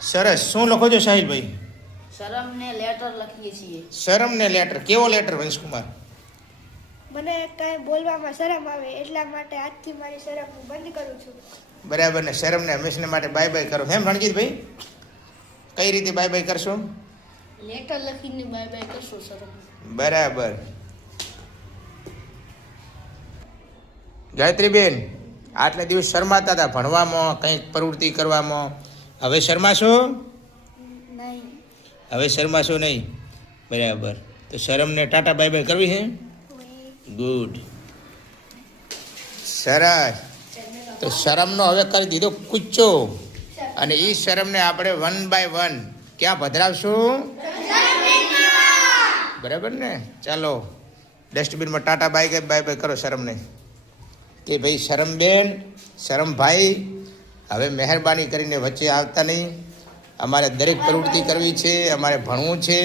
સરસ. શું લખો છો સાહિલભાઈ? શરમને લેટર લખીએ છીએ. શરમને લેટર. કેવો લેટર વંશકુમાર? મને કાંઈ બોલવામાં શરમ આવે એટલા માટે આજથી મારી શરમ હું બંધ કરું છું. બરાબર. ને શરમને હંમેશા માટે બાય બાય કરો. એમ રણજીતભાઈ કઈ રીતે બાય બાય કરશો? લેટર લખીને બાય બાય કરશો શરમ. બરાબર. ગાયત્રીબેન આટલા દિવસ શરમાતા હતા ભણવામાં, કંઈક પ્રવૃત્તિ કરવામાં, હવે શરમાશો? નહીં. હવે શરમાશો નહીં. બરાબર. તો શરમને ટાટા બાય બાય કરવી છે. ગુડ. સરસ. તો શરમનો હવે કરી દીધો કુચ્ચો, અને એ શરમને આપણે 1 by 1 ક્યાં ભદ્રાવશું? બરાબર ને? ચાલો ડસ્ટબિનમાં ટાટા બાય બાય કરો શરમને. કે ભાઈ શરમબેન, શરમભાઈ, હવે મહેરબાની કરીને વચ્ચે આવતા નહીં. અમારે દરેક પ્રવૃત્તિ કરવી છે, અમારે ભણવું છે,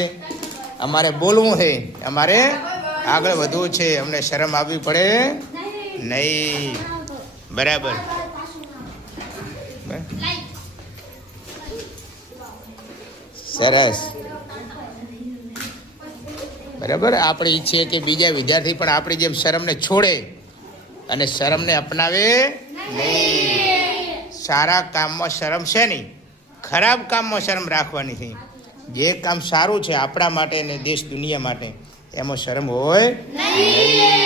અમારે બોલવું છે, અમારે આગળ વધવું છે. અમને શરમ આવવી પડે નહીં. બરાબર. સરસ. બરાબર. આપણે ઈચ્છીએ કે બીજા વિદ્યાર્થી પણ આપણી જેમ શરમને છોડે અને શરમને અપનાવે નહીં. સારા કામમાં શરમ છે નહીં, ખરાબ કામમાં શરમ રાખવાની છે. જે કામ સારું છે આપણા માટે અને દેશ દુનિયા માટે એમાં શરમ હોય નહીં.